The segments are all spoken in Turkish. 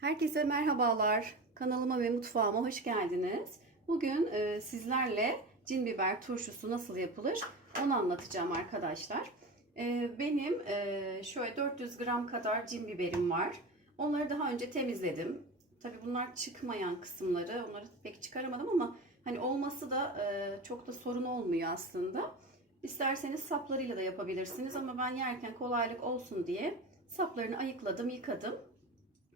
Herkese merhabalar. Kanalıma ve mutfağıma hoş geldiniz. Bugün e, sizlerle cin biber turşusu nasıl yapılır onu anlatacağım arkadaşlar. E, benim e, şöyle 400 gram kadar cin biberim var. Onları daha önce temizledim. Tabii bunlar çıkmayan kısımları. Onları pek çıkaramadım ama hani olması da e, çok da sorun olmuyor aslında. İsterseniz saplarıyla da yapabilirsiniz ama ben yerken kolaylık olsun diye saplarını ayıkladım, yıkadım.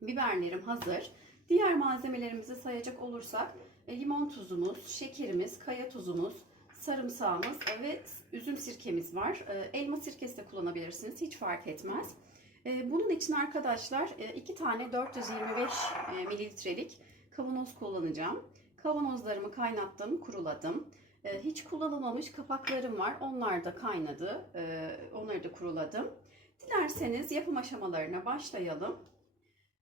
Biberlerim hazır. Diğer malzemelerimizi sayacak olursak e, limon tuzumuz, şekerimiz, kaya tuzumuz, sarımsağımız e, ve üzüm sirkemiz var. E, Elma sirkesi de kullanabilirsiniz. Hiç fark etmez. Bunun için arkadaşlar iki tane 425 e, mililitrelik kavanoz kullanacağım. Kavanozlarımı kaynattım, kuruladım. Hiç kullanılmamış kapaklarım var. Onlar da kaynadı. Onları da kuruladım. Dilerseniz yapım aşamalarına başlayalım.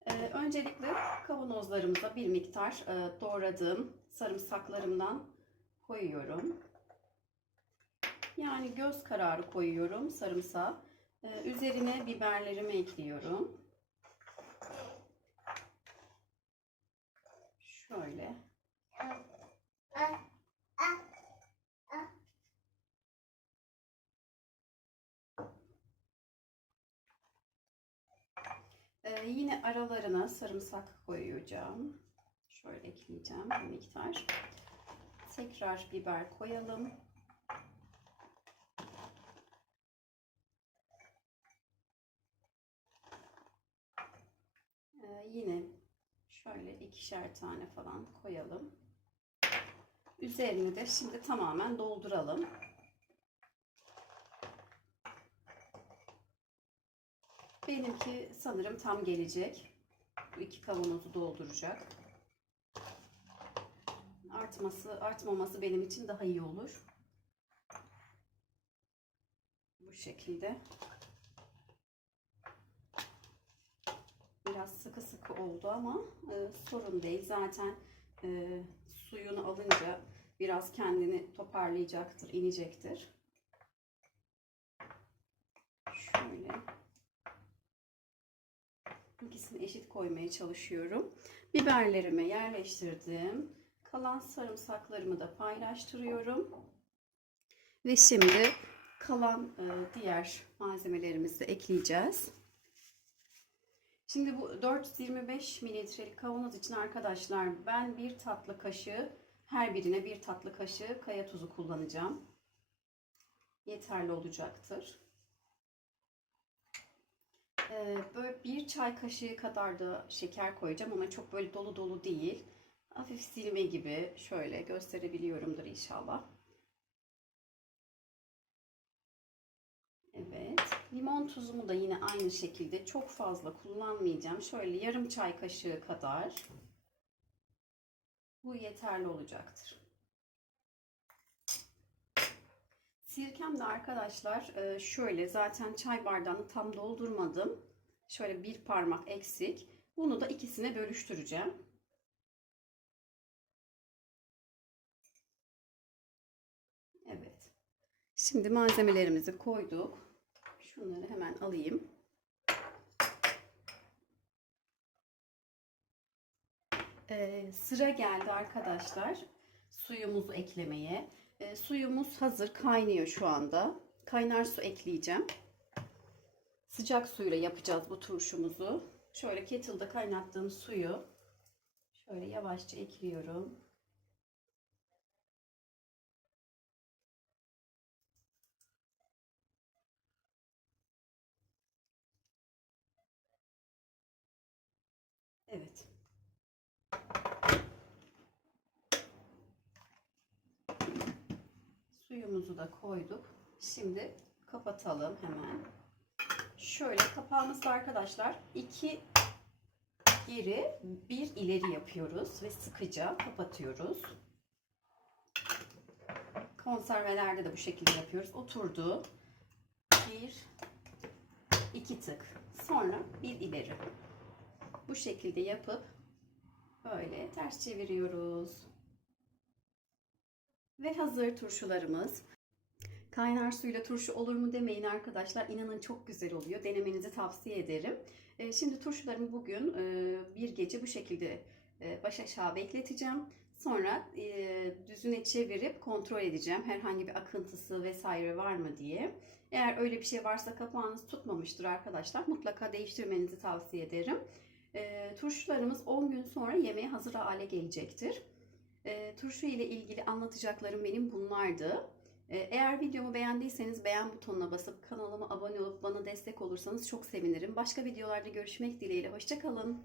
Ee, öncelikle kavanozlarımıza bir miktar e, doğradığım sarımsaklarımdan koyuyorum. Yani göz kararı koyuyorum sarımsağı. Ee, üzerine biberlerimi ekliyorum. Şöyle. Ee, yine aralarına sarımsak koyacağım. Şöyle ekleyeceğim bir miktar. Tekrar biber koyalım. Ee, yine şöyle ikişer tane falan koyalım. Üzerini de şimdi tamamen dolduralım. Benimki sanırım tam gelecek. Bu iki kavanozu dolduracak. Artması, artmaması benim için daha iyi olur. Bu şekilde. Biraz sıkı sıkı oldu ama e, sorun değil. Zaten e, suyunu alınca biraz kendini toparlayacaktır, inecektir. Şöyle. İkisini eşit koymaya çalışıyorum. Biberlerimi yerleştirdim. Kalan sarımsaklarımı da paylaştırıyorum. Ve şimdi kalan e, diğer malzemelerimizi de ekleyeceğiz. Şimdi bu 425 mililitrelik kavanoz için arkadaşlar ben bir tatlı kaşığı her birine bir tatlı kaşığı kaya tuzu kullanacağım. Yeterli olacaktır. Ee, böyle bir çay kaşığı kadar da şeker koyacağım ama çok böyle dolu dolu değil. Hafif silme gibi şöyle gösterebiliyorumdur inşallah. Evet. Limon tuzumu da yine aynı şekilde çok fazla kullanmayacağım. Şöyle yarım çay kaşığı kadar. Bu yeterli olacaktır. Sirkem de arkadaşlar e, şöyle zaten çay bardağını tam doldurmadım. Şöyle bir parmak eksik. Bunu da ikisine bölüştüreceğim. Evet. Şimdi malzemelerimizi koyduk. Şunları hemen alayım. Ee, sıra geldi arkadaşlar suyumuzu eklemeye. E, suyumuz hazır kaynıyor şu anda. Kaynar su ekleyeceğim. Sıcak suyla yapacağız bu turşumuzu. Şöyle kettle'da kaynattığım suyu şöyle yavaşça ekliyorum. Evet. Suyumuzu da koyduk. Şimdi kapatalım hemen. Şöyle kapağımızda arkadaşlar iki geri bir ileri yapıyoruz ve sıkıca kapatıyoruz. Konservelerde de bu şekilde yapıyoruz. Oturdu. Bir, iki tık. Sonra bir ileri. Bu şekilde yapıp böyle ters çeviriyoruz. Ve hazır turşularımız. Kaynar suyla turşu olur mu demeyin arkadaşlar. İnanın çok güzel oluyor. Denemenizi tavsiye ederim. E, şimdi turşularımı bugün e, bir gece bu şekilde e, baş aşağı bekleteceğim. Sonra e, düzüne çevirip kontrol edeceğim. Herhangi bir akıntısı vesaire var mı diye. Eğer öyle bir şey varsa kapağınız tutmamıştır arkadaşlar. Mutlaka değiştirmenizi tavsiye ederim. E, turşularımız 10 gün sonra yemeğe hazır hale gelecektir. E, turşu ile ilgili anlatacaklarım benim bunlardı. E, eğer videomu beğendiyseniz beğen butonuna basıp kanalıma abone olup bana destek olursanız çok sevinirim. Başka videolarda görüşmek dileğiyle. Hoşçakalın.